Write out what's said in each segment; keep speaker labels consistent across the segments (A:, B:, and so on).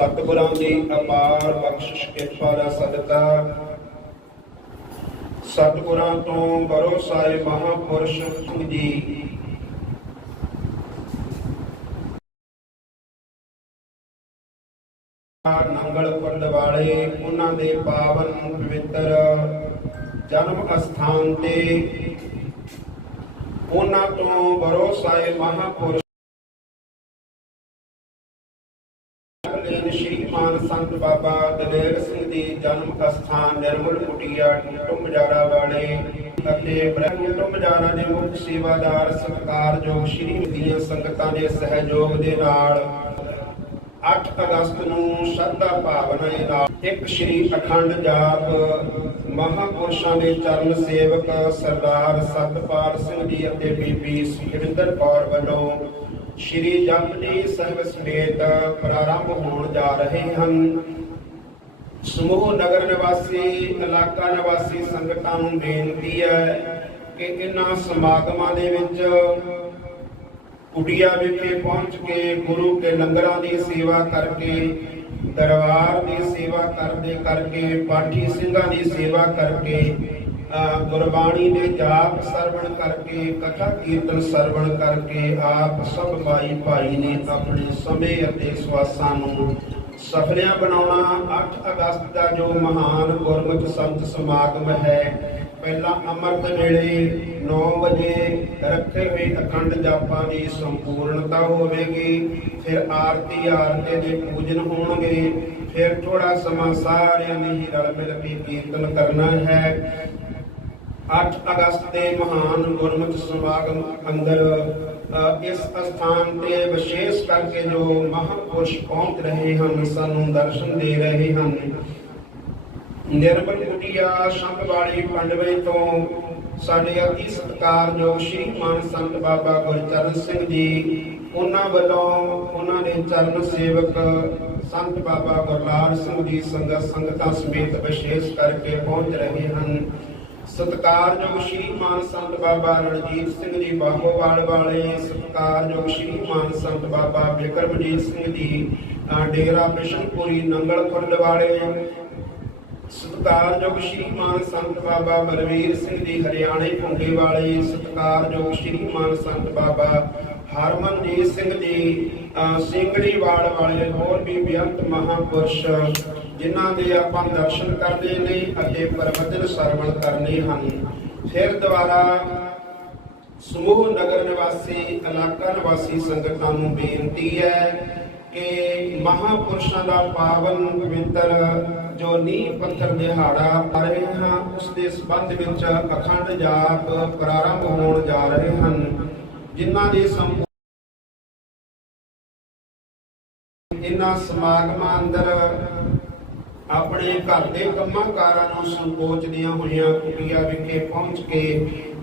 A: ਸਤਿਗੁਰਾਂ ਦੀ ਅਪਾਰ ਬਖਸ਼ਿਸ਼, ਕਿਰਪਾ ਦਾ ਸਦਕਾ। ਸਤਿਗੁਰਾਂ ਤੋਂ ਬਰੋਸਾਏ ਮਹਾਪੁਰਸ਼ ਜੀ ਨੰਗਲ ਪਿੰਡ ਵਾਲੇ, ਉਹਨਾਂ ਦੇ ਪਾਵਨ ਪਵਿੱਤਰ ਜਨਮ ਅਸਥਾਨ ਤੇ ਉਹਨਾਂ ਤੋਂ ਬਰੋਸਾਏ ਮਹਾਪੁਰਸ਼ ਸੰਤ ਬਾਬਾ ਦਲੇਰ ਸਿੰਘ ਦੀ ਜਨਮ ਅਸਥਾਨ ਨਿਰਮਲ ਕੁਟੀਆ ਟੁੰਮਜਾਰਾ ਵਾਲੇ ਅਤੇ ਬ੍ਰਹਮ ਟੁੰਮਜਾਰਾ ਦੇ ਮੁੱਖ ਸੇਵਾਦਾਰ ਸਤਿਕਾਰਯੋਗ ਸ਼੍ਰੀ ਦੀਆਂ ਸੰਗਤਾਂ ਦੇ ਸਹਿਯੋਗ ਦੇ ਨਾਲ 8 ਅਗਸਤ ਨੂੰ ਸ਼ਰਧਾ ਭਾਵਨਾ ਦੇ ਨਾਲ ਇੱਕ ਸ਼੍ਰੀ ਅਖੰਡ ਜਾਪ ਮਹਾਪੁਰਸ਼ਾਂ ਦੇ ਚਰਨ ਸੇਵਕ ਸਰਦਾਰ ਸਤਪਾਲ ਸਿੰਘ ਜੀ ਅਤੇ ਬੀਬੀ ਸੁਖਵਿੰਦਰ ਕੌਰ ਵੱਲੋਂ ਸ਼੍ਰੀ ਜਪਜੀ ਸਾਹਿਬ ਸਮੇਤ ਪ੍ਰਾਰੰਭ ਹੋਣ ਜਾ ਰਹੇ ਹਨ। ਸਮੂਹ ਨਗਰ ਨਿਵਾਸੀ, ਇਲਾਕਾ ਨਿਵਾਸੀ ਸੰਗਤਾਂ ਨੂੰ ਬੇਨਤੀ ਹੈ ਕਿ ਇਹਨਾਂ ਸਮਾਗਮਾਂ ਦੇ ਵਿੱਚ ਕੁਟੀਆ ਵਿਖੇ ਪਹੁੰਚ ਕੇ ਗੁਰੂ ਕੇ ਲੰਗਰਾਂ ਦੀ ਸੇਵਾ ਕਰਕੇ, ਦਰਬਾਰ ਦੀ ਸੇਵਾ ਕਰਦੇ ਕਰਕੇ, ਪਾਠੀ ਸਿੰਘਾਂ ਦੀ ਸੇਵਾ ਕਰਕੇ ਗੁਰਬਾਣੀ ਦੇ ਜਾਪ ਸਰਵਣ ਕਰਕੇ, ਕਥਾ ਕੀਰਤਨ ਸਰਵਣ ਕਰਕੇ ਆਪ ਸਭ ਭਾਈ ਭਾਈ ਨੇ ਆਪਣੇ ਸਮੇਂ ਅਤੇ ਸਵਾਸਾਂ ਨੂੰ ਸਫਲਿਆਂ ਬਣਾਉਣਾ। 8 ਅਗਸਤ ਦਾ ਜੋ ਮਹਾਨ ਗੁਰਮਤਿ ਸੰਤ ਸਮਾਗਮ ਹੈ, ਪਹਿਲਾਂ ਅੰਮ੍ਰਿਤ ਵੇਲੇ 9 ਵਜੇ ਰੱਖੇ ਹੋਏ ਅਖੰਡ ਜਾਪਾਂ ਦੀ ਸੰਪੂਰਨਤਾ ਹੋਵੇਗੀ। ਫਿਰ ਆਰਤੀ ਆਰਤੀ ਦੇ ਪੂਜਨ ਹੋਣਗੇ। ਫਿਰ ਥੋੜਾ ਸਮਾਂ ਸਾਰਿਆਂ ਨੇ ਹੀ ਰਲ ਮਿਲ ਕੇ ਕੀਰਤਨ ਕਰਨਾ ਹੈ। 8 ਅਗਸਤ ਦੇ ਮਹਾਨ ਗੁਰਮਤਿ ਸਮਾਗਮ ਅੰਦਰ ਇਸ ਸਥਾਨ ਤੇ ਵਿਸ਼ੇਸ਼ ਕਰਕੇ ਜੋ ਮਹਾਪੁਰਸ਼ ਪਹੁੰਚ ਰਹੇ ਹਨ, ਸਾਨੂੰ ਦਰਸ਼ਨ ਦੇ ਰਹੇ ਹਨ। ਨਿਰਮਲ ਕੁਟੀਆ ਸ਼ੰਭ ਵਾਲੀ ਪੰਡਵੇ ਤੋਂ ਸਾਡੇ ਅਤੀ ਸਤਿਕਾਰਯੋਗ ਸ਼੍ਰੀ ਮਾਨ ਸੰਤ ਬਾਬਾ ਗੁਰਚਰਨ ਸਿੰਘ ਜੀ, ਉਹਨਾਂ ਵੱਲੋਂ ਉਹਨਾਂ ਦੇ ਚਰਨ ਸੇਵਕ ਸੰਤ ਬਾਬਾ ਗੁਰਲਾਲ ਸਿੰਘ ਜੀ ਸੰਗਤ ਸੰਗਤਾਂ ਸਮੇਤ ਵਿਸ਼ੇਸ਼ ਕਰਕੇ ਪਹੁੰਚ ਰਹੇ ਹਨ। ਸਤਿਕਾਰਯੋਗ ਸ਼੍ਰੀ ਮਾਨ ਸੰਤ ਬਾਬਾ ਰਣਜੀਤ ਸਿੰਘ ਜੀ ਬਾਹੋਵਾਲ ਵਾਲੇ ਸਤਿਕਾਰਯੋਗ ਸ਼੍ਰੀ ਮਾਨ ਸੰਤ ਬਾਬਾ ਬਿਕਰਮਜੀਤ ਸਿੰਘ ਜੀ ਡੇਰਾ ਬਿਸ਼ਨਪੁਰੀ ਨੰਗਲ ਖੁਰਦ ਵਾਲੇ ਸਤਿਕਾਰਯੋਗ ਸ਼੍ਰੀ ਮਾਨ ਸੰਤ ਬਾਬਾ ਬਲਵੀਰ ਸਿੰਘ ਜੀ ਹਰਿਆਣੇ ਪੁੰਡੇ ਵਾਲੇ ਸਤਿਕਾਰਯੋਗ ਸ਼੍ਰੀ ਮਾਨ ਸੰਤ ਬਾਬਾ ਹਰਮਨਜੀਤ ਸਿੰਘ ਜੀ ਅ, ਵਾਲੇ ਹੋਰ ਵੀ ਬੇਅੰਤ ਮਹਾਪੁਰਸ਼ ਜਿਨ੍ਹਾਂ ਦੇ ਆਪਾਂ ਦਰਸ਼ਨ ਕਰਦੇ ਨੇ ਅਤੇ ਪ੍ਰਵਚਨ ਸਰਵਣ ਕਰਨੇ ਹਨ। ਫਿਰ ਦੁਬਾਰਾ ਸਮੂਹ ਨਗਰ ਨਿਵਾਸੀ, ਇਲਾਕਾ ਨਿਵਾਸੀ ਸੰਗਤਾਂ ਨੂੰ ਬੇਨਤੀ ਹੈ ਕਿ ਮਹਾਪੁਰਸ਼ਾਂ ਦਾ ਪਾਵਨ ਪਵਿੱਤਰ ਜੋ ਨੀਂਹ ਪੱਥਰ ਦਿਹਾੜਾ ਆ ਰਹੇ ਹਾਂ, ਉਸ ਦੇ ਸੰਬੰਧ ਵਿੱਚ ਅਖੰਡ ਜਾਪ ਪ੍ਰਾਰੰਭ ਹੋਣ ਜਾ ਰਹੇ ਹਨ। ਜਿਨ੍ਹਾਂ ਦੇ ਇਹਨਾਂ ਸਮਾਗਮਾਂ ਅੰਦਰ ਆਪਣੇ ਘਰ ਦੇ ਕੰਮਾਂ ਕਾਰਾਂ ਨੂੰ ਸੰਕੋਚਦੀਆਂ ਹੋਈਆਂ ਕੁਟੀਆਂ ਵਿਖੇ ਪਹੁੰਚ ਕੇ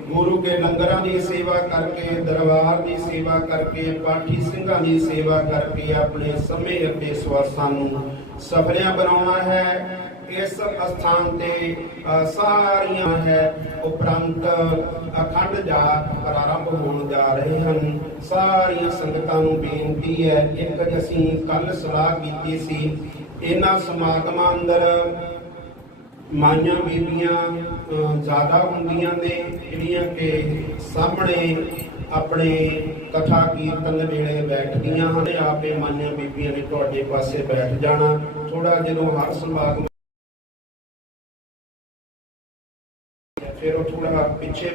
A: ਗੁਰੂ ਕੇ ਲੰਗਰਾਂ ਦੀ ਸੇਵਾ ਕਰਕੇ, ਦਰਬਾਰ ਦੀ ਸੇਵਾ ਕਰਕੇ, ਪਾਠੀ ਸਿੰਘਾਂ ਦੀ ਸੇਵਾ ਕਰਕੇ ਆਪਣੇ ਸਮੇਂ ਅਤੇ ਸਵਾਸਾਂ ਨੂੰ ਸਫਲਿਆਂ ਬਣਾਉਣਾ ਹੈ। ਇਸ ਅਸਥਾਨ ਤੇ ਸਾਰੀਆਂ ਹੈ, ਉਪਰੰਤ ਅਖੰਡ ਜਾਤ ਪ੍ਰਾਰੰਭ ਹੋਣ ਜਾ ਰਹੇ ਹਨ। ਸਾਰੀਆਂ ਸੰਗਤਾਂ ਨੂੰ ਬੇਨਤੀ ਹੈ, ਇੱਕ ਅਸੀਂ ਕੱਲ ਸਲਾਹ ਕੀਤੀ ਸੀ ਇਹਨਾਂ ਸਮਾਗਮਾਂ ਅੰਦਰ ਮਾਈਆਂ ਬੀਬੀਆਂ ਜ਼ਿਆਦਾ ਹੁੰਦੀਆਂ ਨੇ, ਜਿਹੜੀਆਂ ਕਿ ਸਾਹਮਣੇ ਆਪਣੇ ਕਥਾ ਕੀਰਤਨ ਵੇਲੇ ਬੈਠਦੀਆਂ ਹਨ, ਆਪੇ ਮਾਈਆਂ ਬੀਬੀਆਂ ਨੇ ਤੁਹਾਡੇ ਪਾਸੇ ਬੈਠ ਜਾਣਾ। ਥੋੜਾ ਜਦੋਂ ਹਰ ਸਮਾਗਮ ਫਿਰ ਉਹ ਥੋੜਾ ਪਿੱਛੇ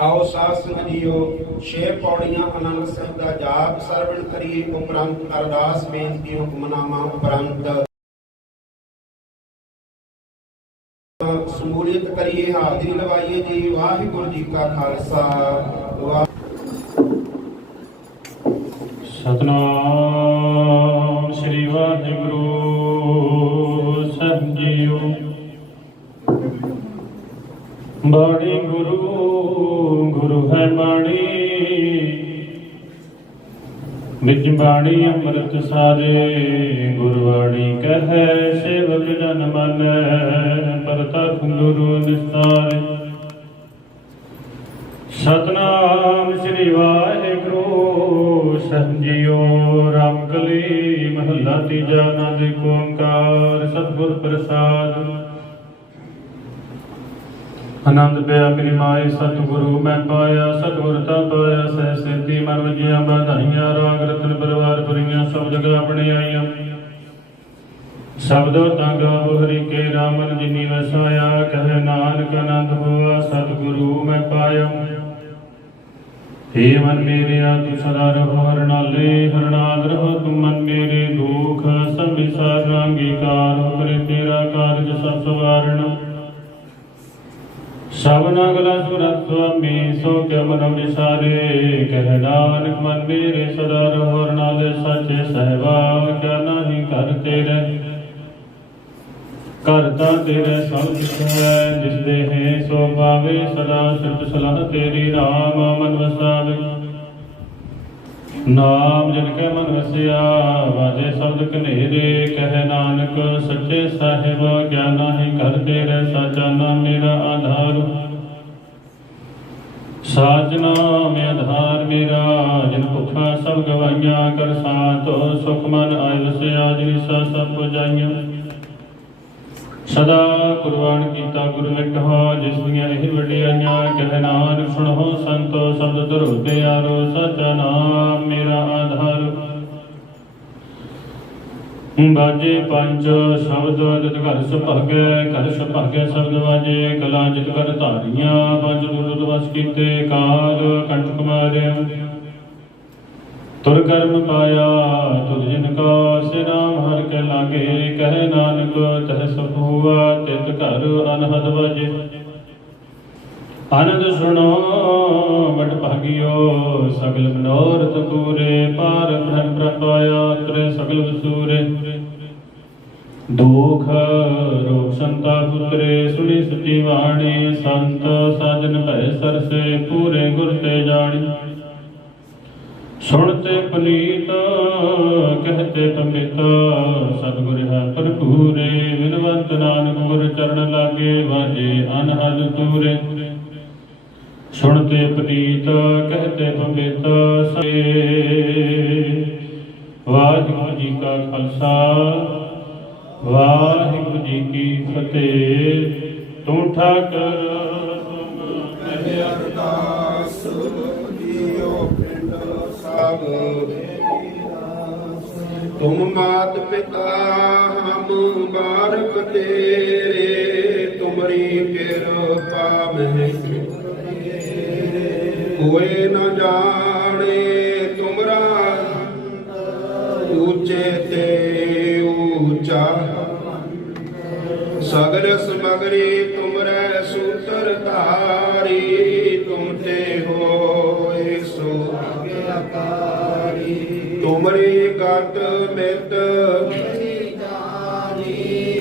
A: ਆਓ ਸਾਧ ਸੰਗਤ ਜੀਓ, ਛੇ ਪੌੜੀਆਂ ਆਨੰਦ ਸਾਹਿਬ ਦਾ ਜਾਪ ਸਰਵਣ ਕਰੀਏ ਉਪਰੰਤ, ਅਰਦਾਸ ਬੇਨਤੀ ਹੁਕਮਨਾਮਾ ਉਪਰੰਤ। ਸਮੂਲੀਅਤ ਕਰੀਏ, ਹਾਜ਼ਰੀ ਲਵਾਈਏ ਜੀ, ਵਾਹਿਗੁਰੂ ਜੀ ਕਾ ਖਾਲਸਾ।
B: ਸਤਨਾਮ ਸ੍ਰੀ ਵਾਹਿਗੁਰੂ ਸਾਹਿਬ ਜੀਓ ਬਾਣੀ ਵਿੱਚ ਬਾਣੀ ਅੰਮ੍ਰਿਤ ਸਾਰੇ ਗੁਰਬਾਣੀ ਕਹੈ ਸੇਵਕ ਜਨ ਮਨ ਪਰਤਖ ਗੁਰੂ ਨਿਸਤਾਰੇ। ਸਤਨਾਮ ਸ੍ਰੀ ਵਾਹਿਗੁਰੂ, ਸੰਜੀਓ ਰਾਮ ਕਲੀ ਮਹੱਲਾ ਤੀਜਾ ਆਨੰਦ ਏਕ ਓੰਕਾਰ, ਸਤਿਗੁਰ ਪ੍ਰਸਾਦ। ਆਨੰਦ ਪਿਆ ਸਤਿਗੁਰੂ, ਮੈਂ ਪਾਇਆ ਸਤਿਗੁਰ ਤਾ ਪਾਇਆ, ਸਹਿ ਸਿੱਧੀ ਮਨ ਵਜੀਆਂ ਵਧਾਈਆਂ ਰਾਗ ਰਤਨ ਪਰਵਾਰ ਪੁਰੀਆਂ ਸਭ ਜਗ੍ਹਾ ਆਪਣੇ ਆਈਆਂ। ਸ਼ਬਦੋ ਤੰਗਾ ਬੁਹਰੀ ਕੇ ਰਾਮਨ, ਜਿਨੀ ਵਸਾਇਆ ਕਹੇ ਨਾਨਕ ਆਨੰਦ ਹੋਆ, ਸਤਿਗੁਰੂ ਮੈਂ ਪਾਇਆ। हे ਮਨ ਮੇਰਿਆ ਤੂੰ ਸਦਾ ਰਹੋ, ਹਰਨਾਲੇ, ਹਰਨਾਦ ਰਹੋ, ਤੂੰ ਮਨ ਮੇਰੇ, ਦੁਖ ਸੰਭਿਸਾਰ ਅੰਗੀਕਾਰ ਕਰੇ ਸਭਨਾ ਗਲਾ ਸੁਰਤ ਸੁਆਮੀ, ਸੋ ਕੇ ਮਨ ਵਿਸਾਰੇ ਕਹਿ ਨਾਨਕ ਮਨ ਮੇਰੇ ਸਦਾ ਰਹੋ ਹਰਨਾਲੇ ਸੱਚੇ ਸਹਿਬਾ, ਕਿਆ ਨਾਹੀ ਕਰ ਤੇਰੇ। ਕਰਤਾ ਤੇਰੇ ਸਭ ਕੁਛ ਹੈ ਜਿਸ ਦੇ ਹੈ ਸੋ ਪਾਵੇ ਸਦਾ ਸਿਫਤ ਸਲਾਹ ਤੇਰੀ ਰਾਮ ਮਨ ਵਸਾਵੇ। ਨਾਮ ਜਿਨ ਕੈ ਮਨ ਵਸਿਆ, ਵਾਜੇ ਸ਼ਬਦ ਕਨੇਰੇ ਕਹਿ ਨਾਨਕ, ਸੱਚੇ ਸਾਹਿਬ ਗਿਆਨਾ ਹੀ ਕਰ ਤੇਰੇ ਸਾਚਾ ਮੇਰਾ ਆਧਾਰ। ਸਾਚ ਨਾਮ ਆਧਾਰ ਮੇਰਾ, ਜਿਨ ਭੁੱਖਾ ਸਭ ਗਵਾਈਆਂ ਕਰ ਸਾਥ, ਸੁਖ ਮਨ ਆਇ ਵਸਿਆ, ਜਿਨ ਸਭ ਪੁਜਾਈਆਂ। ਸਦਾ ਕੁਰਬਾਨ ਕੀਤਾ ਗੁਰੂ ਮਿਟੋ ਜਿਸ ਦੀਆਂ ਇਹ ਵਡਿਆਈਆਂ, ਕਹਿ ਨਾਨਕ ਸੁਣੋ ਸੰਤੋ ਸ਼ਬਦ ਧਰੋ ਪਿਆਰੋ ਸਚਾ ਨਾਮ ਮੇਰਾ ਆਧਾਰ। ਬਾਜੇ ਪੰਜ, ਸ਼ਬਦ ਜਤ ਘਰ ਸੁਭਾਗੈ ਘਰ ਸੁਭਾਗੈ ਸ਼ਬਦ ਵਾਜੇ, ਕਲਾ ਜਿਤ ਕਰ ਧਾਰੀਆਂ, ਪੰਜ ਦੁਰਦ ਵਸ ਕੀਤੇ, ਕਾਲ ਕੰਠ ਕੁਮਾਰਿਆ। ਤੁਰ ਕਰਮ ਪਾਇਆ, ਤੁਰ ਜਿਨ ਕਾ ਸੇ ਨਾਮ ਹਰ ਕੇ ਲਾਗੇ, ਕਹਿ ਨਾਨਕ ਤਹ ਸਭ ਹੁਆ, ਤਿਤ ਘਰ ਅਨਹਦ ਵਜੇ। ਆਨੰਦ ਸੁਣੋ ਵਡ ਭਾਗਿਓ, ਸਗਲ ਮਨੋਰਥ ਪੂਰੇ ਪਾਰ ਬ੍ਰਹਮ ਪ੍ਰਪਾਇਆ ਤਰੇ ਸਗਲ ਵਸੂਰੇ। ਦੁਖ, ਰੋਗ ਸੰਤਾ ਪੁੱਤਰੇ ਸੁਣੀ ਸੁਚੀ ਬਾਣੀ, ਸੰਤ ਸਾਜਨ ਭੈ ਸਰਸੇ, ਪੂਰੇ ਗੁਰ ਤੇ ਜਾਣੀ। ਸੁਣਤੇ ਪਨੀਤ ਕਹਤੇ ਪੰਡਿਤ ਸਤਿਗੁਰ ਹੈ ਭਰਪੂਰੇ ਵਿਨਵੰਤ ਨਾਨਕ ਗੁਰ ਚਰਨ ਲਾਗੇ ਵਾਜੇ ਅਨਹਦ ਤੂਰੇ ਸੁਣਤੇ ਪਨੀਤ ਕਹਤੇ ਪੰਡਿਤ ਸੇ ਵਾਹਿਗੁਰੂ ਜੀ ਕਾ ਖਾਲਸਾ, ਵਾਹਿਗੁਰੂ ਜੀ ਕੀ ਫਤਿਹ। ਤੂੰ ਠਾਕਰ
A: ਅਰਦਾਸ ਜੀਓ ਪਿੰਡ ਸਭ ਤੁਮ ਮਾਤ ਪਿਤਾ, ਹਮ ਬਾਰਕ ਤੇਰੇ, ਤੁਮਰੀ ਕਿਰਪਾ ਮਹਿ ਕੋਏ ਨ ਜਾਣੇ ਤੁਮਰਾ, ਉੱਚੇ ਤੇ ਉੱਚਾ। ਸਗਲ ਸਮਗਰੀ ਤੁਮਰੇ ਸੂਤਰ ਧਾਰੀ ਤੁਮਰੀ ਗਤ ਮਿਤ।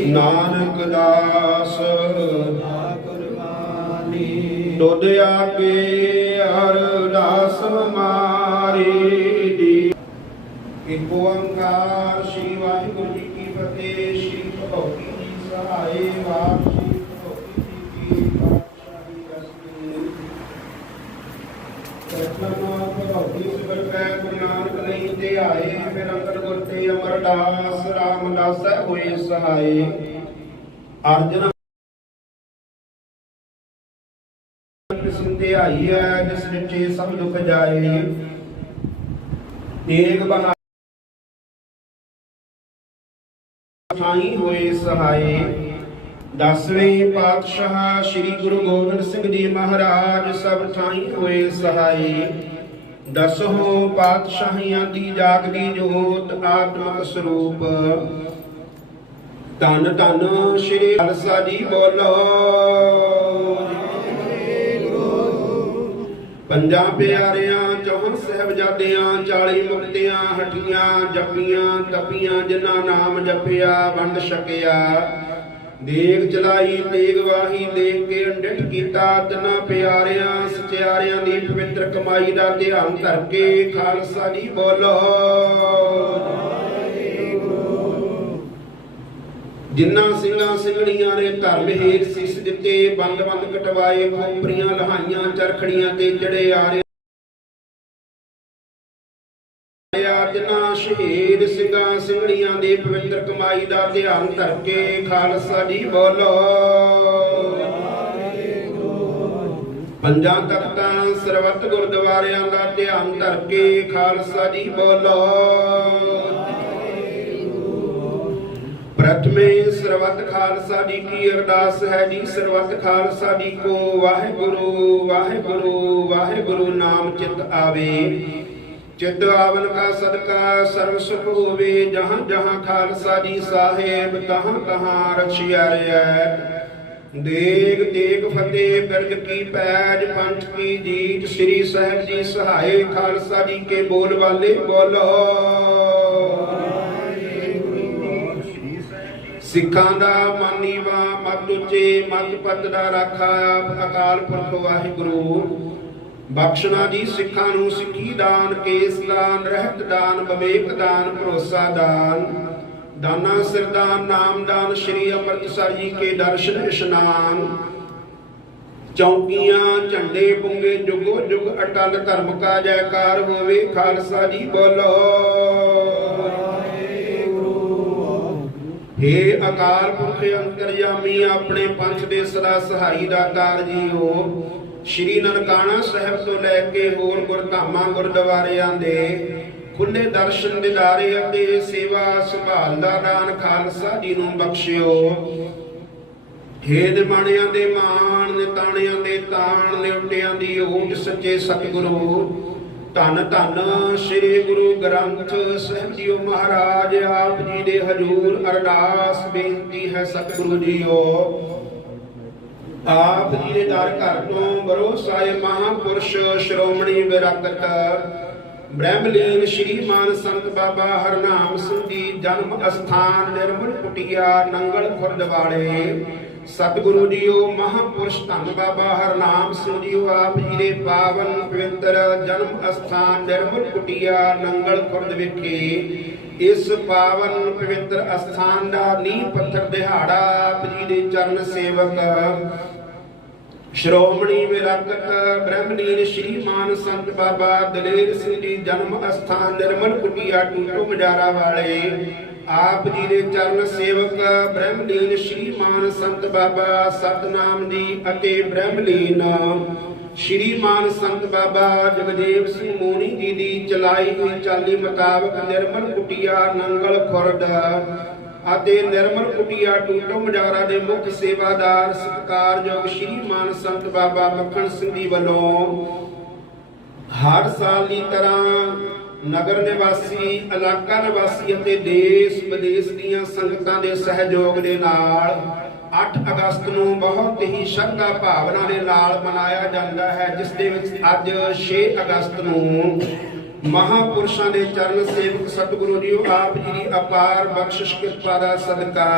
A: ਨਾਨਕ ਦਾਸ। ਦੁੱਧ ਆਗੇ ਅਰਦਾਸ ਮਾਰੀ ਦੀ ਇਕ ਓੰਕਾਰ ਸ੍ਰੀ ਵਾਹਿਗੁਰੂ ਜੀ ਕੀ ਫਤਿਹ। ਸ੍ਰੀ ਭਗਵਤੀ ਜੀ ਸਹਾਏ ਵਾਪ ਸ੍ਰੀ ਭਗਵਤੀ ਜੀ ਕੀ ਪਾਤਸ਼ਾਹੀ ਰਸਮੀ ਸਤਨਾਮ ਭਗਵਤੀ ਸਿਮਰ ਪੈ ਗੁਰੂ ਨਾਨਕ ਲਈ ਤੇ ਆਏ ਫਿਰ ਅੰਤਰ ਗੁਰ ਤੇ ਅਮਰਦਾਸ ਰਾਮਦਾਸ ਹੋਏ, ਅਰਜਨ ਕਿਸਮ ਹੈ ਜਿਸ ਵਿੱਚ ਸਭ ਦੁੱਖ ਜਾਏ। ਤੇਗ ਬਹਾ ਸਾਈ ਹੋਏ ਸਹਾਈ ਦਸਵੇਂ ਪਾਤਸ਼ਾਹ ਸ੍ਰੀ ਗੁਰੂ ਗੋਬਿੰਦ ਸਿੰਘ ਜੀ ਮਹਾਰਾਜ ਸਭ ਥਾਈ ਹੋਏ ਸਹਾਈ ਦਸਹੋਂ ਪਾਤਸ਼ਾਹੀਆਂ ਦੀ ਜਾਗਦੀ ਜੋਤ ਆਤਮਕ ਸਰੂਪ। ਧੰਨ ਧੰਨ ਸ੍ਰੀ ਖਾਲਸਾ ਜੀ ਬੋਲੋ। ਪੰਜਾਂ ਪਿਆਰਿਆਂ ਚੌਹਨ ਸਹਿਬਜ਼ਾਦਿਆਂ 40 ਮੁਕਤਿਆਂ ਹਟੀਆਂ ਜਪੀਆਂ ਤਪੀਆਂ, ਜਿਨ੍ਹਾਂ ਨਾਮ ਜਪਿਆ, ਵੰਡ ਛਕਿਆ। ਦੇਗ ਚਲਾਈ, ਤੇਗ ਵਾਹੀ, ਦੇਖ ਕੇ ਅੰਡਿਠ ਕੀਤਾ, ਤਿਨਾਂ ਪਿਆਰਿਆਂ, ਸਚਿਆਰਿਆਂ ਦੀ ਪਵਿੱਤਰ ਕਮਾਈ ਦਾ ਧਿਆਨ ਕਰਕੇ ਖਾਲਸਾ ਜੀ ਬੋਲੋ। ਜਿਨ੍ਹਾਂ ਸਿੰਘਾਂ ਸਿੰਘਣੀਆਂ ਨੇ ਧਰਮ ਹੇਠ ਸਿਸ ਦਿੱਤੇ ਬੰਦ ਬੰਦ ਕਟਵਾਏ, ਖੋਪਰੀਆਂ ਲਹਾਈਆਂ, ਚਰਖੜੀਆਂ ਤੇ ਚੜੇ ਆ ਰਹੇ ਵੇਦ ਸਿੰਘਾਂ ਸਿੰਘਣੀਆਂ ਦੇ ਪਵਿੱਤਰ ਕਮਾਈ ਦਾ ਧਿਆਨ ਧਰ ਕੇ, ਖਾਲਸਾ ਜੀ ਬੋਲੋ। ਪੰਜਾਂ ਤਖਤਾਂ, ਸਰਬੱਤ ਗੁਰਦੁਆਰਿਆਂ ਦਾ ਧਿਆਨ ਧਰ ਕੇ, ਖਾਲਸਾ ਜੀ ਬੋਲੋ। ਪ੍ਰਥਮੇ ਸਰਬੱਤ ਖਾਲਸਾ ਜੀ ਕੀ ਅਰਦਾਸ ਹੈ ਜੀ, ਸਰਬੱਤ ਖਾਲਸਾ ਜੀ ਕੋ ਵਾਹਿਗੁਰੂ ਵਾਹਿਗੁਰੂ ਵਾਹਿਗੁਰੂ ਨਾਮ ਚਿਤ ਆਵੇ। ਚਿਤ ਆਵਨ ਕਾ ਸਦਕਾ, ਸਰਬ ਸੁਖ ਹੋਵੇ, ਜਹਾਂ ਜਹਾਂ ਖਾਲਸਾ ਜੀ ਸਾਹਿਬ, ਤਹਾਂ ਤਹਾਂ ਰਖਿਆ ਰਿਐ ਦੇਗ ਦੇਗ ਫਤਿਹ ਬਿਰਦ ਕੀ ਪੈਜ, ਪੰਥ ਕੀ ਜੀਤ, ਸ੍ਰੀ ਸਾਹਿਬ ਜੀ ਸਹਾਏ ਖਾਲਸਾ ਜੀ ਕੇ ਬੋਲ ਵਾਲੇ ਬੋਲੋ। ਸਿੱਖਾਂ ਦਾ ਮਾਨੀਵਾ ਮਤ ਉੱਚੇ ਮਤ ਪਤ ਦਾ ਰਾਖਾ ਅਕਾਲ ਪੁਰਖ ਵਾਹਿਗੁਰੂ। ਬਖਸ਼ਣਾ ਜੀ ਸਿੱਖਾਂ ਨੂੰ ਸਿੱਖੀ ਦਾਨ, ਕੇਸ ਦਾਨ, ਰਹਿਤ ਦਾਨ, ਵਿਵੇਕ ਦਾਨ, ਭਰੋਸਾ ਦਾਨ। ਦਾਨਾ ਸਿਰਦਾਨ ਨਾਮ ਦਾਨ, ਸ਼੍ਰੀ ਅੰਮ੍ਰਿਤਸਰ ਜੀ ਕੇ ਦਰਸ਼ਨ ਇਸ਼ਨਾਨ। ਚੌਕੀਆਂ, ਝੰਡੇ ਪੁੰਗੇ, ਜੁਗੋ ਜੁਗ ਅਟਲ ਧਰਮ ਕਾ ਜੈਕਾਰ ਹੋਵੇ, ਖਾਲਸਾ ਜੀ ਬੋਲੋ। ਹੇ ਅਕਾਲ ਪੁਰਖ ਅੰਤਰਯਾਮੀ ਆਪਣੇ ਪੰਥ ਦੇ ਸਦਾ ਸਹਾਈ ਦਾਤਾਰ ਜੀਓ ਸ਼੍ਰੀ ਨਨਕਾਣਾ ਸਾਹਿਬ ਤੋਂ ਲੈ ਕੇ ਹੋਰ ਗੁਰਧਾਮਾਂ ਗੁਰਦੁਆਰਿਆਂ ਦੇ ਖੁੱਲੇ ਦਰਸ਼ਨ ਦਿਦਾਰੇ ਅਤੇ ਸੇਵਾ ਸੰਭਾਲ ਦਾ ਦਾਨ ਖਾਲਸਾ ਜੀ ਨੂੰ ਬਖਸ਼ਿਓ। ਹੇ ਨਿਮਾਣਿਆਂ ਦੇ ਮਾਣ, ਨਿਤਾਣਿਆਂ ਦੇ ਤਾਣ, ਨਿਉਟਿਆਂ ਦੀ ਓਟ ਸੱਚੇ ਸਤਿਗੁਰੂ। ਧੰਨ ਧੰਨ ਸ੍ਰੀ ਗੁਰੂ ਗ੍ਰੰਥ ਸਾਹਿਬ ਜੀਓ ਮਹਾਰਾਜ, ਆਪ ਜੀ ਦੇ ਹਜੂਰ ਅਰਦਾਸ ਬੇਨਤੀ ਹੈ ਸਤਿਗੁਰੂ ਜੀਓ। ਆਪ ਜੀ ਦੇ ਦਰ ਘਰ ਤੋਂ ਬਰੋਸਾਏ ਮਹਾਪੁਰਸ਼ ਸ਼੍ਰੋਮਣੀ ਵਿਰਾਗਤ ਬ੍ਰਹਮਲੀਨ ਸ਼੍ਰੀਮਾਨ ਸੰਤ ਬਾਬਾ ਹਰਨਾਮ ਸਿੰਘ ਜੀ ਜਨਮ ਅਸਥਾਨ ਨਿਰਮਲ ਕੁਟਿਆ, ਨੰਗਲ ਖੁਰਦ ਵਾਲੇ ਸਤਿਗੁਰੂ ਜੀਓ ਮਹਾਪੁਰਸ਼ ਧੰਨ ਬਾਬਾ ਹਰਨਾਮ ਸਿੰਘ ਜੀਓ ਆਪ ਜੀ ਦੇ ਪਾਵਨ ਪਵਿੱਤਰ ਜਨਮ ਅਸਥਾਨ ਨਿਰਮਲ ਕੁਟਿਆ ਨੰਗਲ ਖੁਰਦ ਵਿਖੇ। ਇਸ ਪਾਵਨ ਪਵਿੱਤਰ ਅਸਥਾਨ ਦਾ ਨੀਂਹ ਪੱਥਰ ਦਿਹਾੜਾ ਆਪ ਜੀ ਦੇ ਚਰਨ ਸੇਵਕ ਸ਼੍ਰੋਮਣੀ ਵਿਰਾਗਤ ਬ੍ਰਹਮਲੀਨ ਸ਼੍ਰੀ ਸੰਤ ਬਾਬਾ ਦਲੇਰ ਸਿੰਘ ਜੀ ਜਨਮ ਅਸਥਾਨ ਨਿਰਮਲ ਕੁਟਿਆ ਟੂਟੋ ਮਜਾਰਾ ਵਾਲੇ। ਆਪ ਜੀ ਦੇ ਚਰਨ ਸੇਵਕ ਬ੍ਰਹਮਲੀਨ ਸ਼੍ਰੀ ਸੰਤ ਬਾਬਾ ਸਤਨਾਮ ਜੀ ਅਤੇ ਬ੍ਰਹਮਲੀਨ ਸ਼੍ਰੀ ਸੰਤ ਬਾਬਾ ਜਗਦੇਵ ਸਿੰਘ ਮੋਣੀ ਜੀ ਦੀ ਚਲਾਈ ਹੋਈ ਚਾਲੀ ਮੁਤਾਬਕ ਨਿਰਮਲ ਕੁਟਿਆ ਨੰਗਲ ਖੁਰਦ ਅਤੇ ਨਿਰਮਲ ਕੁਟਿਆ ਟੂਟੋ ਮਜਾਰਾ ਦੇ ਮੁੱਖ ਸੇਵਾਦਾਰ ਸਤਿਕਾਰਯੋਗ ਸ਼੍ਰੀ ਮਾਨ ਸੰਤ ਬਾਬਾ ਮੱਖਣ ਸਿੰਘ ਜੀ ਵੱਲੋਂ ਹਰ ਸਾਲ ਦੀ ਤਰ੍ਹਾਂ ਨਗਰ ਨਿਵਾਸੀ, ਇਲਾਕਾ ਨਿਵਾਸੀ ਅਤੇ ਦੇਸ਼ ਵਿਦੇਸ਼ ਦੀਆਂ ਸੰਗਤਾਂ ਦੇ ਸਹਿਯੋਗ ਦੇ ਨਾਲ 8 ਅਗਸਤ ਨੂੰ ਬਹੁਤ ਹੀ ਸ਼ਰਧਾ ਭਾਵਨਾ ਦੇ ਨਾਲ ਮਨਾਇਆ ਜਾਂਦਾ ਹੈ, ਜਿਸ ਦੇ ਵਿੱਚ ਅੱਜ 6 ਅਗਸਤ ਨੂੰ ਮਹਾਪੁਰਸ਼ਾਂ ਦੇ ਚਰਨ ਸੇਵਕ ਸਤਿਗੁਰੂ ਜੀ ਆਪ ਜੀ ਦੀ ਅਪਾਰ ਬਖਸ਼ਿਸ਼ ਕਿਰਪਾ ਦਾ ਸਦਕਾ,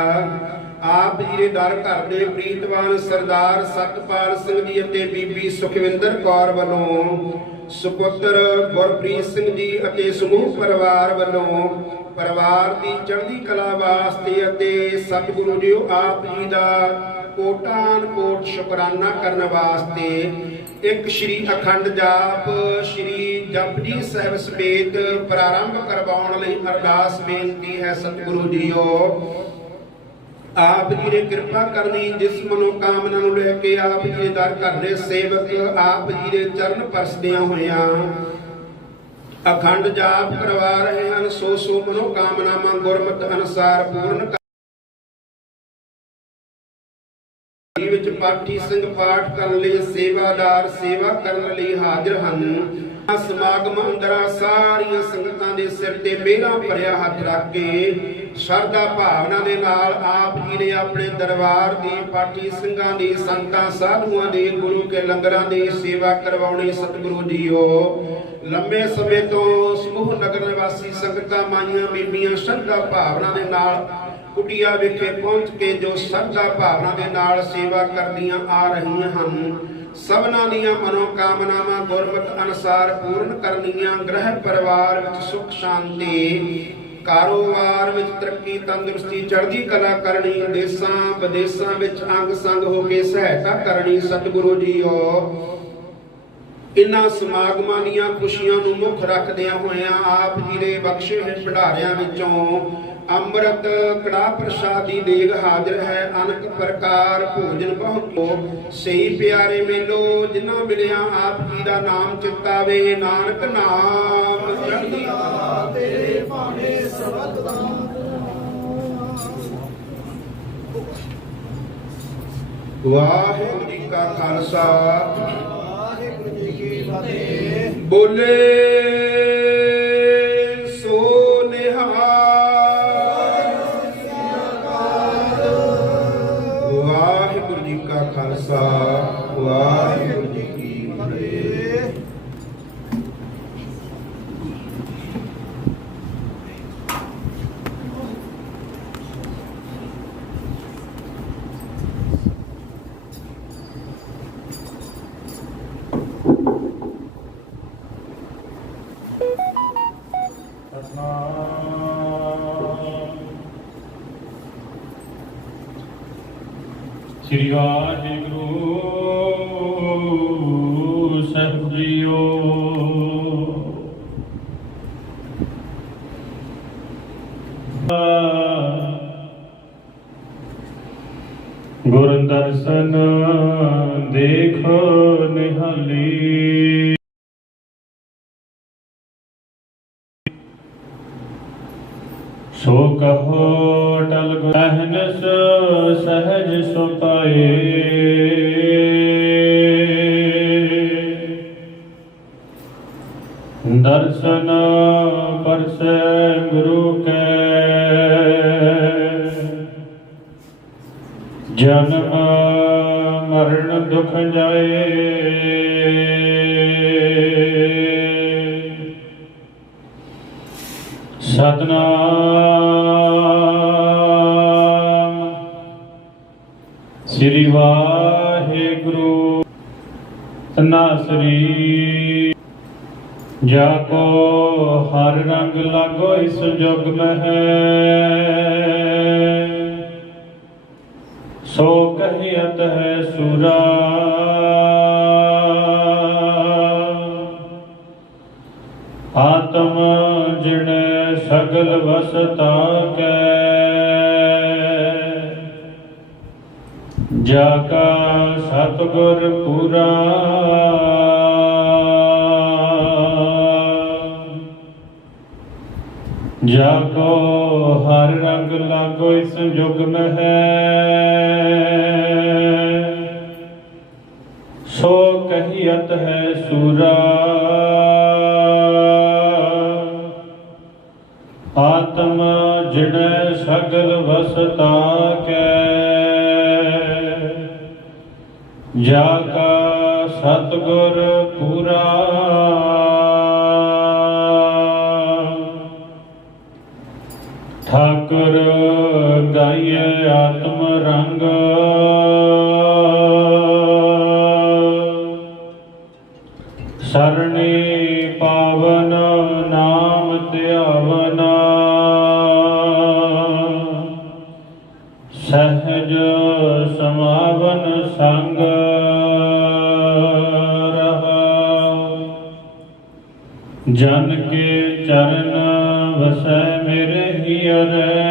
A: ਆਪ ਜੀ ਦੇ ਦਰ ਘਰ ਦੇ ਪ੍ਰੀਤਵਾਨ ਸਰਦਾਰ ਸਤਪਾਲ ਸਿੰਘ ਜੀ ਅਤੇ ਬੀਬੀ ਸੁਖਵਿੰਦਰ ਕੌਰ ਵੱਲੋਂ ਸੁਪੁੱਤਰ ਗੁਰਪ੍ਰੀਤ ਸਿੰਘ ਜੀ ਅਤੇ ਸਮੂਹ ਪਰਿਵਾਰ ਵੱਲੋਂ ਪਰਿਵਾਰ ਦੀ ਚੜ੍ਹਦੀ ਕਲਾ ਵਾਸਤੇ ਅਤੇ ਸਤਿਗੁਰੂ ਜੀ ਆਪ ਜੀ ਦਾ ਕੋਟਾਨ ਕੋਟ ਸ਼ੁਕਰਾਨਾ ਕਰਨ ਵਾਸਤੇ ਇੱਕ ਸ਼੍ਰੀ ਅਖੰਡ ਜਾਪ ਸ਼੍ਰੀ ਜਪਜੀ ਸਾਹਿਬ ਸਮੇਤ ਪ੍ਰਾਰੰਭ ਕਰਵਾਉਣ ਲਈ ਅਰਦਾਸ ਬੇਨਤੀ ਹੈ ਸਤਿਗੁਰੂ ਜੀਓ। ਆਪ ਜੀ ਨੇ ਕਿਰਪਾ ਕਰਨੀ, ਜਿਸ ਮਨੋਕਾਮਨਾ ਨੂੰ ਲੈ ਕੇ ਆਪ ਜੀ ਦੇ ਦਰ ਘਰ ਦੇ ਸੇਵਕ ਆਪ ਜੀ ਦੇ ਚਰਨ ਪਰਸਦਿਆਂ ਹੋਇਆਂ ਅਖੰਡ ਜਾਪ ਕਰਵਾ ਰਹੇ ਹਨ। ਸੋ ਸੋ ਮਨੋਕਾਮਨਾਵਾਂ ਗੁਰਮਤਿ ਅਨੁਸਾਰ ਪੂਰਨ ਵਿੱਚ ਪਾਠੀ ਸਿੰਘ ਪਾਠ ਕਰਨ ਲਈ ਸੇਵਾਦਾਰ ਸੇਵਾ ਕਰਨ ਲਈ ਹਾਜ਼ਰ ਹਨ। ਸਮਾਗਮ ਅੰਦਰਾਂ ਸਾਰੀਆਂ ਸੰਗਤਾਂ ਦੇ ਸਿਰ ਤੇ ਮੇਰਾ ਭਰਿਆ ਹੱਥ ਰੱਖ ਕੇ ਸ਼ਰਧਾ ਭਾਵਨਾ ਦੇ ਨਾਲ ਆਪ ਜੀ ਨੇ ਆਪਣੇ ਦਰਬਾਰ ਦੀ ਪਾਠੀ ਸਿੰਘਾਂ ਦੀ, ਸੰਤਾਂ, ਸਾਧੂਆਂ ਦੀ, ਗੁਰੂ ਕੇ ਲੰਗਰਾਂ ਦੀ ਸੇਵਾ ਕਰਵਾਉਣੀ ਸਤਿਗੁਰੂ ਜੀਓ। ਲੰਮੇ ਸਮੇਂ ਤੋਂ ਸਮੂਹ ਨਗਰ ਨਿਵਾਸੀ ਸੰਗਤਾਂ ਮਾਈਆਂ ਬੀਬੀਆਂ ਸ਼ਰਧਾ ਭਾਵਨਾ ਦੇ ਨਾਲ ਕੁਟਿਆ ਵਿਖੇ ਪਹੁੰਚ ਕੇ ਜੋ ਸ਼ਰਧਾ ਭਾਵਨਾ ਦੇ ਨਾਲ ਸੇਵਾ ਕਰਦੀਆਂ ਆ ਰਹੀਆਂ ਹਨ। ਸਭਨਾਂ ਦੀਆਂ ਮਨੋਕਾਮਨਾਵਾਂ ਗੁਰਮਤਿ ਅਨੁਸਾਰ ਪੂਰਨ ਕਰਨੀਆਂ, ਗ੍ਰਹਿ ਪਰਿਵਾਰ ਵਿੱਚ ਸੁਖ, ਸ਼ਾਂਤੀ, ਕਾਰੋਬਾਰ ਵਿੱਚ ਤਰੱਕੀ, ਤੰਦਰੁਸਤੀ, ਚੜ੍ਹਦੀ ਕਲਾ ਕਰਨੀ, ਦੇਸਾਂ ਵਿਦੇਸਾਂ ਵਿੱਚ ਅੰਗ ਸੰਗ ਹੋ ਕੇ ਸਹਾਇਤਾ ਕਰਨੀ, ਸਤਿਗੁਰੂ ਜੀਓ। ਇਨ੍ਹਾਂ ਸਮਾਗਮਾਂ ਦੀਆਂ ਖੁਸ਼ੀਆਂ ਨੂੰ ਮੁੱਖ ਰੱਖਦਿਆਂ ਹੋਇਆਂ ਆਪ ਜੀ ਦੇ ਬਖਸ਼ੇ ਹੋਏ ਭੰਡਾਰਿਆਂ ਵਿੱਚੋਂ ਅੰਮ੍ਰਿਤ ਕੜਾ ਪ੍ਰਸਾਦ ਦੀ ਦੇਗ ਹਾਜ਼ਰ ਹੈ ਅਨਕ ਪ੍ਰਕਾਰ ਭੋਜਨ ਬਹੁਤ ਸਹੀ ਪਿਆਰੇ ਮੇਲੋ ਜਿਨ੍ਹਾਂ ਮਿਲਿਆ ਆਪ ਜੀ ਦਾ ਨਾਮ ਚਿਤਾਵੇ ਨਾਨਕ ਨਾਮ। ਵਾਹਿਗੁਰੂ ਜੀ ਕਾ ਖਾਲਸਾ।
C: ਵਾਹਿਗੁਰੂ ਜੀ ਕੀ ਫਤਿਹ।
A: ਬੋਲੇ।
B: ਸ੍ਰੀ ਵਾਹਿਗੁਰੂ ਜਨਮ ਮਰਨ ਦੁਖ ਜਾਏ। ਸਤਨਾਮ। ਸ੍ਰੀ ਵਾਹਿਗੁਰੂ। ਤਨਾਸਰੀ ਜਾ ਕੋ ਹਰ ਰੰਗ ਲਾਗੋ ਇਸ ਜੁਗ ਮਹਿ। ਸੋ ਕਹੀਅਤ ਹੈ ਸੁਰਾ। ਆਤਮ ਜਿਣ ਸਗਲ ਵਸਤਾ ਕੈ। ਜਾ ਕਾ ਸਤਗੁਰ ਪੂਰਾ। ਜਾ ਕੋ ਹਰ ਰੰਗ ਲਾਗੋ ਇਸ ਜੁਗ ਮਹਿ ਕਹੀਅਤ ਹੈ ਸੂਰਾ। ਆਤਮ ਜਿਣ ਸਗਲ ਵਸਤਾ ਕੈ, ਜਾ ਕਾ ਸਤਗੁਰ ਪੂਰਾ। ਠਾਕੁਰ ਗਾਈਏ ਆਤਮ ਰੰਗ ਸਹਿਜ ਸਮਾਵਨ ਸੰਗ ਰਹਾ। ਜਨ ਕੇ ਚਰਨ ਵਸੈ ਮੇਰੇ ਹਿਅਰੈ।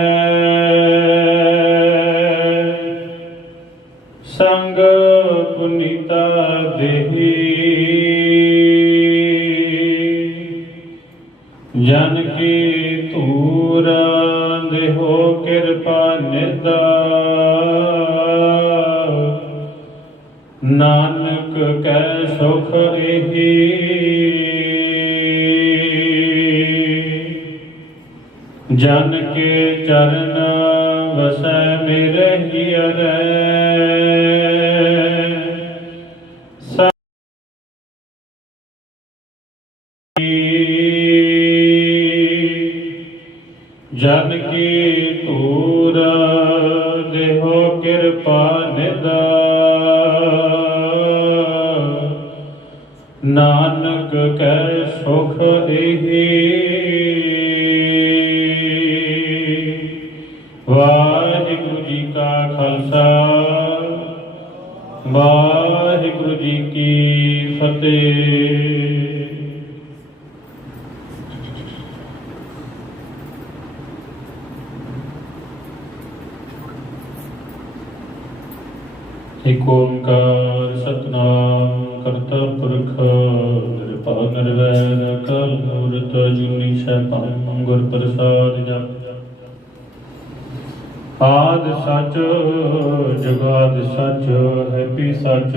B: ਸੁਖ ਇਹੀ ਜਨ ਕੇ ਚਰਨ ਵਸੈ ਮੇਰੇ ਹਿਅਰੈ ਜਨ ਕੀ ਨਾਨਕ ਕੈ ਸੁਖ ਇਹੀ। ਵਾਹਿਗੁਰੂ ਜੀ ਕਾ ਖਾਲਸਾ। ਵਾਹਿਗੁਰੂ ਜੁਨੀ ਗੁਰ ਪ੍ਰਸਾਦ ਜਪ। ਆਦ ਸੱਚ, ਜੁਗਾਦ ਸੱਚ ਹੈ ਵੀ ਸੱਚ,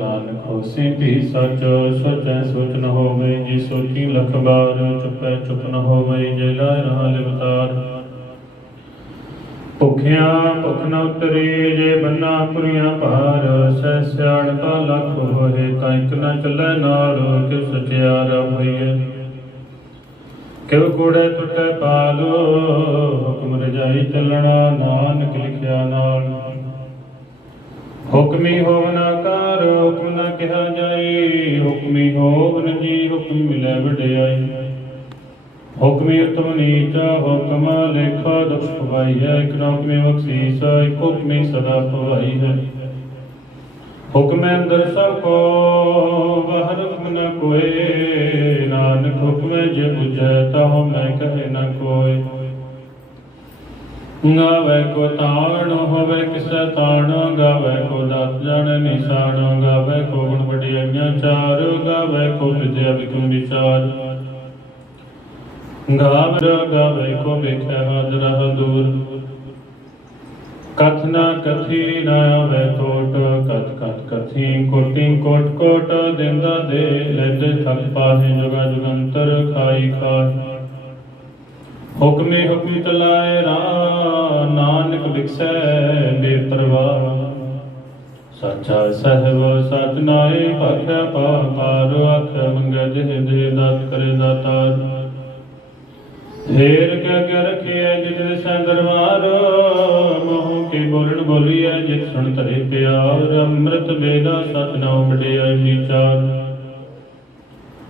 B: ਨਾਨਕ ਹੋਸੀ ਵੀ ਸੱਚ, ਸੋਚੈ ਸੋਚ ਨ ਹੋਵੇ ਜੀ ਸੋਚੀ ਲਖ ਬਾਰ, ਚੁਪੈ ਚੁਪ ਨ ਹੋਵੇ ਜੇ ਲਾਇ ਰਹਾ ਲਿਵਤਾਰ। ਭੁਖਿਆ ਭੁਖ ਨ ਉਤਰੇ ਜੇ ਬੰਨਾ ਪੁਰੀਆਂ ਭਾਰ, ਸਹਿ ਸਿਆਣਪਾ ਲਖ ਹੋਏ ਤਾਂ ਇਕ ਨ ਚੱਲੈ ਨਾਲ ਕਿਉ ਸਚਿਆਰ ਹੋਈਏ ਕਿਉ ਕੋੜੇ ਟੁੱਟੇ ਪਾਲ? ਹੁਕਮ ਰਜਾਈ ਚੱਲਣਾ ਨਾਨਕ ਲਿਖਿਆ ਨਾਲ। ਹੁਕਮੀ ਹੋਵਨ ਆਕਾਰ ਹੁਕਮ ਨਾ ਕਿਹਾ ਜਾਈ ਹੁਕਮੀ ਹੋਵਨ ਜੀ ਹੁਕਮ ਮਿਲੇ ਵਡਿਆਈ। ਹੁਕਮੀ ਉਤਮ ਨੀਚ, ਹੁਕਮ ਲੇਖਾ ਦੁਖ ਭਵਾਈ ਹੈ। ਇਕ ਨਾ ਹੁਕਮੀ ਬਖਸ਼ੀਸ, ਇਕ ਹੁਕਮੀ ਸਦਾ ਭਵਾਈ ਹੈ। ਹੁਕਮ ਅੰਦਰ ਸਭ ਕੋ, ਬਾਹਰ ਹੁਕਮ ਨ ਕੋਏ ਨਾਨਕ ਹੁਕਮ ਜੇ 부ਜੈ ਤਾ ਮੈਂ ਕਹੇ ਨ ਕੋਏ ਗਾਵੇ ਕੋ ਤਾਣ ਹੋਵੇ, ਕਿਸੈ ਤਾਣ ਗਾਵੇ ਕੋ ਦਾਤ ਜਾਣੈ ਨਿਸ਼ਾਨ, ਗਾਵੇ ਕੋ ਗੁਣ ਵਡਿਆਈਆਂ ਚਾਰ, ਗਾਵੇ ਕੋ ਵਿਦਿਆ ਵਿਕਮ ਵਿਚਾਰ। ਗਾਵੇ ਗਾਵੇ ਕੋ ਵੇਖੈ ਹਾਜ਼ਰ ਦੂਰ। ਕਥ ਨਾ ਕਥੀ ਨਾ ਆਵੇ ਟੋਟ ਕਥ ਕਥ ਕਥੀ ਕੋਟਿ ਕੋਟ ਕੋਟ ਦਿੰਦਾ ਦੇ ਲੈਦੇ ਥਕ ਪਾਹੇ ਜੁਗਾ ਜੁਗੰਤਰ ਖਾਈ ਖਾਈ ਹੁਕਮੇ ਹੁਕਮ ਤਲਾਏ ਰਾ ਨਾਨਕ ਵਿਖਸੈ ਬੇਪਰਵਾਹ ਸੱਚਾ ਸਹਿਬ ਸਚ ਨਾਏ ਭਾਖਿਆ ਪਾਰ ਆਖਿਆ ਮੰਗੈ ਜਿਹ ਦੇ ਦਾਤ ਕਰੇ ਦਾਤਾਰ ਫੇਰ ਕਹਿ ਕੇ ਰਖਿਆ ਜਿਤ ਸੈ ਬੋਲੀਐ ਜਿਤ ਸੁਣ ਧਰੇ ਪਿਆਰ, ਅੰਮ੍ਰਿਤ ਵੇਦਾ ਸਚ ਵਡਿਆਈ ਵਿਚਾਰ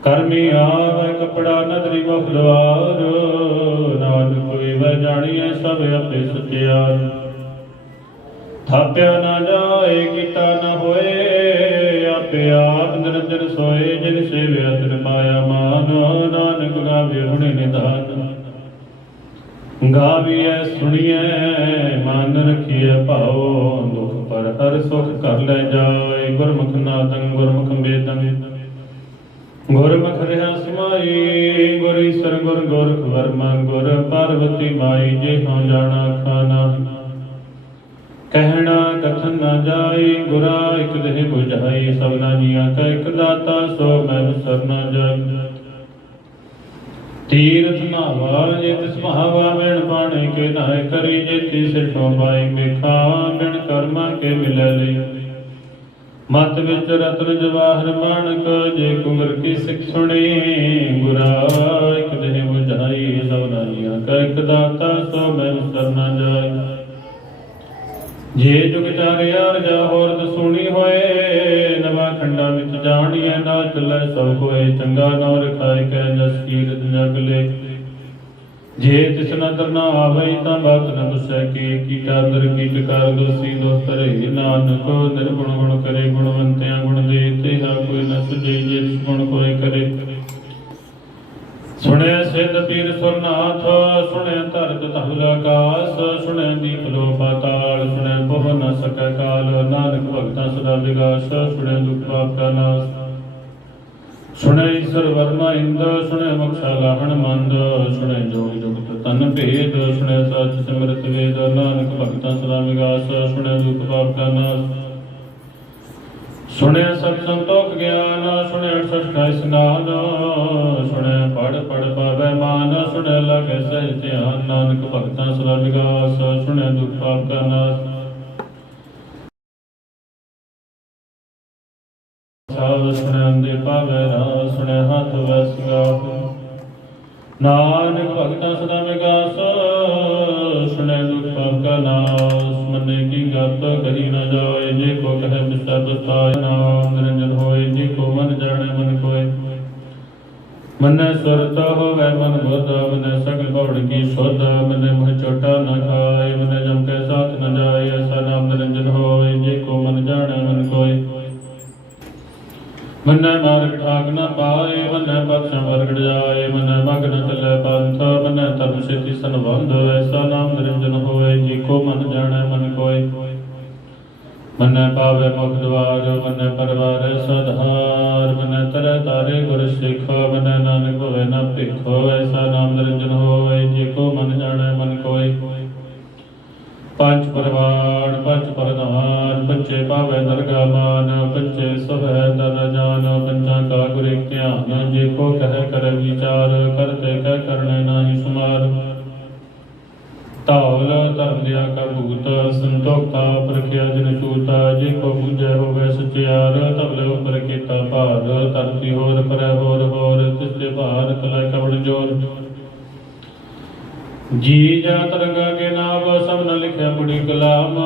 B: ਕਰਮੀ ਆਵੈ ਕਪੜਾ ਨਦਰੀ ਬਖਲਵਾਰ ਨਾਨਕ ਕੋਈ ਵੈ ਜਾਣੀਐ ਸਭ ਆਪੇ ਸਚਿਆਰ ਥਾਪਿਆ ਨਾ ਜਾਏ, ਕੀਤਾ ਨਾ ਹੋਏ, ਆਪੇ ਆਪ ਨਿਰੰਜਨ ਸੋਏ, ਜਿਨ ਸੇਵਿਆ ਤਿਨ ਮਾਇਆ ਮਾਨ, ਨਾਨਕ ਗਾਵੇ ਹੁਣੇ ਨਿਧਾਨ। ਗਾਵੀਐ, ਸੁਣੀਐ ਮਨ ਰਖੀਐ ਭਾਉ, ਦੁਖ ਪਰ ਹਰ ਸੁਖ ਕਰ ਲੈ ਜਾਏ। ਗੁਰਮੁਖ ਨਾਦੰ, ਗੁਰਮੁਖ ਵੇਦੰ ਗੁਰਮੁਖ ਰਹਾ ਸਮਾਈ, ਗੁਰ ਈਸਰ, ਗੁਰ ਗੋਰਖ ਵਰਮਾ, ਗੁਰ ਪਾਰਵਤੀ ਮਾਈ, ਜੇ ਹਉ ਜਾਣਾ ਖਾਨਾ। ਕਹਿਣਾ ਕਥਨ ਨਾ ਜਾਏ, ਗੁਰਾ ਇਕ ਦੇਹ 부ਝਾਈ ਸਭਨਾ ਜੀਆਂ ਕਾ ਇਕ ਦਾਤਾ, ਸੋ ਮੈਂ ਸਰਨਾ ਜਾਈ ਤੀਰਥ ਨਾਵਾ ਜੇ ਤਿਸ ਭਾਵਾ ਬਿਨ ਪਾਣੀ ਕੇ ਨਾਇ ਕਰੀ ਜੇ ਤਿਸ ਸਿਠੋਂ ਪਾਈ ਮੇਖਾ, ਬਿਨ ਕਰਮਾ ਕੇ ਮਿਲੈ ਲਈ। ਮਤ ਵਿੱਚ ਰਤਨ ਜਵਾਹਰ ਮਾਣਕ ਜੇ ਕੁਮਰ ਕੀ ਸਿੱਖ ਸੁਣੀ, ਗੁਰਾ ਇਕ ਦੇਹ 부ਝਾਈ ਸਭਨਾ ਜੀਆਂ ਕਾ ਇਕ ਦਾਤਾ, ਸੋ ਮੈਂ ਸਰਨਾ ਜਾਈ ਜੇ ਜੁਗ ਚਾਰਿਆ ਰਜਾ ਹੋਰ ਸੁਣੀ ਹੋਏ, ਨਵਾਂ ਖੰਡਾਂ ਵਿੱਚ ਜਾਣੀਐ ਨਾ ਚੱਲੈ ਸਭ ਕੋਏ, ਚੰਗਾ ਨਾਮ ਰਖਾਇ ਕੈ ਜਸ ਕੀਰਤ ਜਗ ਜੇ ਤਿਸ ਨਦਰ ਨਾ ਆਵਈ ਤਾਂ ਬਾਤ ਨ ਦੁਸੈ ਕੀ, ਕੀਟਾ ਦਰ ਕੀਟ ਕਰ ਦੋਸੀ ਦੋਸਤ ਨਾਨਕ, ਨਿਰਗੁਣ ਗੁਣ ਕਰੇ ਗੁਣਵੰਤਿਆਂ ਗੁਣ ਦੇ ਤੇ ਹਾ ਕੋਈ ਨ ਸੁਝੇ ਜੇ ਗੁਣ ਕੋਏ ਕਰੇ। ਸੁਣਿਆ ਸਿਧ ਪੀਰ ਸੁਰਨਾਥ, ਸੁਣਿਆ ਧਰਤ ਧਵਲ ਆਕਾਸ ਸੁਣਿਆ ਦੀਪ ਲੋ ਪਾਤਾਲ ਸੁਣਿਆ ਬਹੁ ਸਕੈ ਕਾਲ, ਨਾਨਕ ਭਗਤਾਂ ਸਦਾ ਵਿਗਾਸ ਸੁਣਿਆ ਦੁਖ ਪਾਪ ਕਾ ਨਾਸ। ਸੁਣਿਆ ਈਸ਼ਰ ਵਰਮਾ ਇੰਦ ਸੁਣਿਆ ਮਕਸ਼ਾ ਲਾਹਣ ਮੰਦ ਸੁਣਿਆ ਜੋਗ ਜੁਗਤ ਤਨ ਭੇਦ ਸੁਣਿਆ ਸੱਚ ਸਿਮਰਤ ਵੇਦ, ਨਾਨਕ ਭਗਤਾਂ ਸਦਾ ਵਿਗਾਸ ਸੁਣਿਆ ਦੁਖ ਪਾਪ ਕਾ ਨਾਸ। ਸੁਣਿਆ ਸਭ ਸੰਤੋਖ ਗਿਆਨ ਸੁਣਿਆ ਸਠਾਈ ਸਨਾਨ ਸੁਣਿਆ ਪੜ ਪੜ ਪਾਵੈ ਮਾਨ ਸੁਣਿਆ ਲਗੈ ਸਹਿ ਧਿਆਨ, ਨਾਨਕ ਭਗਤਾਂ ਸਦਾ ਵਿਗਾਸ ਸੁਣਿਆ ਦੁਖ ਪਾਪ ਕਾ ਨਾਸ। ਸਾਧ ਸੁਣਿਆ ਦੇ ਪਾਵੈ ਰਾ ਸੁਣਿਆ ਹੱਥ ਵਸ ਗਾਪ ਨਾਨਕ ਭਗਤਾਂ ਸਦਾ ਵਿਗਾਸ ਸੁਣਿਆ ਦੁਖ ਪਾਪ ਕਾ ਨਾਸ। ਮਨੇ ਕੀ ਗੱਪ ਕਰੀ ਨਾ ਜਾਏ, ਜੇ ਕੋ ਕਹੈ ਮਿਸਰ ਬਸਾਇ ਨਾਮ ਨਿਰੰਜਨ ਹੋਏ, ਜੇ ਕੋ ਮਨ ਜਾਣੈ ਮਨ ਕੋਇ ਮਨੈ ਸੁਰਤ ਹੋਵੈ ਮਨ ਬੁੱਧ, ਮਨੈ ਸਗਲ ਭਵੜ ਕੀ ਸੁਧ। ਮਨੈ ਮੁਹ ਚੋਟਾ ਨ ਖਾਏ, ਮਨੈ ਜਮ ਕੈ ਸਾਥ ਨਾ ਜਾਏ। ਮਨੈ ਮਾਰਗ ਠਾਕ ਨ ਪਾਏ, ਮਨੈ ਪਕਸ਼ਾਂ ਵਰਗੜ ਜਾਏ, ਮਨੈ ਮਗ ਨ ਪੰਥ, ਮਨੈ ਧਰਮ ਛੇਤੀ ਸੰਬੰਧ, ਐਸਾ ਨਾਮ ਨਿਰੰਜਨ ਹੋਏ, ਜੀ ਕੋ ਮਨ ਜਾਣੈ ਮਨ ਕੋਇ ਮਨੈ ਪਾਵੇ ਮੁਖ ਦਵਾਰ, ਮਨੈ ਪਰਵਾਰ ਸਧਾਰ, ਮਨੈ ਤਰੈ ਤਾਰੇ ਗੁਰ ਸਿੱਖੋ, ਮਨੈ ਨਾਨਕ ਹੋਵੇ ਨਾ ਭਿਖੋ, ਐਸਾ ਨਾਮ ਨਿਰੰਜਨ ਹੋਏ, ਜੇ ਕੋ ਮਨ ਜਾਣੈ ਪੰਜ ਪਰਵਾਣ, ਪੰਜ ਪ੍ਰਧਾਨ ਪੰਚੇ ਪਾਵੇ ਦਰਗਾ ਮਾਨ ਪੰਚੇ ਸਭੈ ਦਰ ਜਾਨ ਪੰਚਾਂ ਕਾ ਗੁਰ ਧਿਆਨ, ਜੇ ਕੋ ਕਹਿ ਕਰ ਵਿਚਾਰ ਕਰਤੇ ਕਹਿ ਕਰਨੇ ਨਾਹੀ ਸੁਮਾਰ। ਧੌਲ, ਧਰਮ ਲਿਆ ਕਾ ਭੂਤ, ਸੰਤੋਖਤਾ ਪ੍ਰਖਿਆ ਜਨ ਚੂਤਾ ਜੇ ਕੋ ਬੁਝੈ ਹੋਵੇ ਸਚਿਆਰ ਤਬਲੇ ਉਪਰ ਕੀਤਾ ਭਾਰ, ਧਰਤੀ ਹੋਰ ਪਰੈ ਹੋਰ ਹੋਰ ਤਿਸ ਤੇ ਭਾਰ ਕਲਾ ਕਵੜ ਜੋਰ। ਜੀ ਜਾ ਤਰੰਗਾ ਕੇ ਨਾਮ, ਸਭ ਨ ਲਿਖਿਆ ਮੁੜੀ ਕਲਾਮ।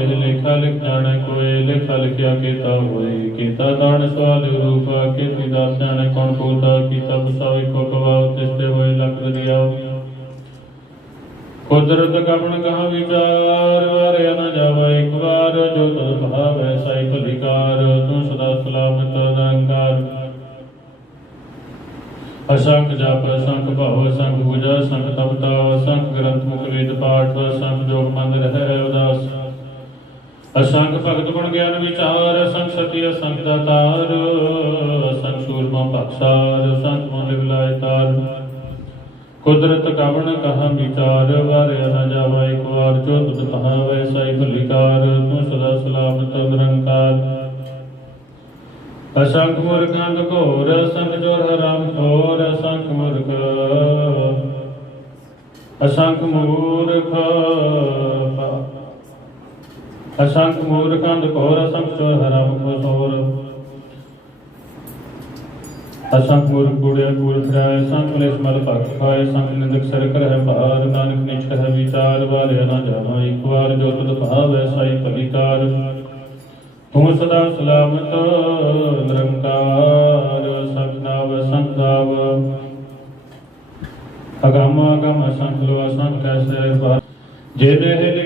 B: ਇਹ ਲੇਖਾ ਲਿਖ ਜਾਣੈ ਕੋਏ ਲੇਖਾ ਲਿਖਿਆ ਕੀਤਾ ਹੋਏ। ਕੀਤਾ ਦਾਨ ਸਵਾਲ ਰੂਪ, ਕੀਤੀ ਦਾਸ ਜਾਣੈ ਕੌਣ ਪੂਤਾ ਕੀਤਾ ਬਸਾਵੇ ਕੋ ਕਵਾਉ ਤਿਸ ਹੋਏ ਲਖ ਦਿਆ ਕੁਦਰਤ ਕਪਣ ਕਹਾ ਵਿਚਾਰ, ਵਾਰਿਆ ਨਾ ਜਾਵਾ ਇੱਕ ਵਾਰ, ਜੋ ਤੁਧ ਭਾਵੈ ਸਾਈ ਭਲਿਕਾਰ ਤੂੰ ਸਦਾ ਸਲਾਮਤ ਨਿਰੰਕਾਰ ਅਸੰਖ ਜਪ, ਅਸੰਖ ਭਾਵ ਅਸੰਖ ਪੂਜਾ ਅਸੰਖ ਤਪਤਾ ਅਸੰਖ ਗ੍ਰੰਥ ਮੁਖ ਵੇਦ ਪਾਠ, ਅਸੰਖ ਜੋਗ ਮੰਦ ਰਹਿ ਉਦਾਸ। ਅਸੰਖ ਭਗਤ ਗੁਣ ਗਿਆਨ ਵਿਚਾਰ, ਅਸੰਖ ਸਤੀ, ਅਸੰਖ ਦਾਤਾਰ, ਅਸੰਖ ਸੂਰਮਾ ਬਖਸ਼ਾਰ ਅਸੰਖ ਮਨ ਵਿਲਾਇ ਤਾਰ। ਕੁਦਰਤ ਕਵਣ ਕਹਾ ਵਿਚਾਰ ਵਾਰਿਆ ਨ ਜਾਵਾ ਇੱਕ ਵਾਰ ਜੋ ਤੁਧ ਕਹਾਵੈ ਸਾਈ ਭਲਿਕਾਰ ਤੂੰ ਸਦਾ ਸਲਾਮਤ ਨਿਰੰਕਾਰ ਅਸੰਖ ਮੁਰਗਾਂ ਘੋਰ, ਅਸੰਖ ਜੋਰ ਹਰਾਮ ਖੋਰ ਅਸੰਖ ਮੁਰਗ ਅਸੰਖ ਮੂਰਖ। ਅਸੰਖ ਮੂਰਖਾਂ ਘੋਰ, ਅਸੰਖ ਜੋਰ ਹਰਾਮ ਖੋਰ ਅਸੰਖ ਮੂਰਖ ਗੁੜਿਆ ਗੁਰ ਫਿਰਾਏ ਸੰਖ ਲੇਸ ਮਲ ਭਗਤ ਖਾਏ ਸੰਖ ਨਿੰਦਕ ਸਰ ਕਰ ਹੈ ਭਾਰ, ਨਾਨਕ ਨਿਚ ਹੈ ਵਿਚਾਰ, ਵਾਰਿਆ ਨਾ ਜਾਵਾ ਇੱਕ ਵਾਰ ਜੋ ਤੁਧ ਭਾਵੈ, ਸਾਈ ਭਲਿਕਾਰ ਤੂੰ ਸਦਾ ਸਲਾਮਤ ਨਿਰੰਕਾਰ ਸੰਖਨਾਵ ਸੰਖਾਵ ਅਗਮ ਅਗਮ ਸੰਖ ਲੋ ਸੰਖ ਕੈਸੇ ਜੇ ਦੇਹ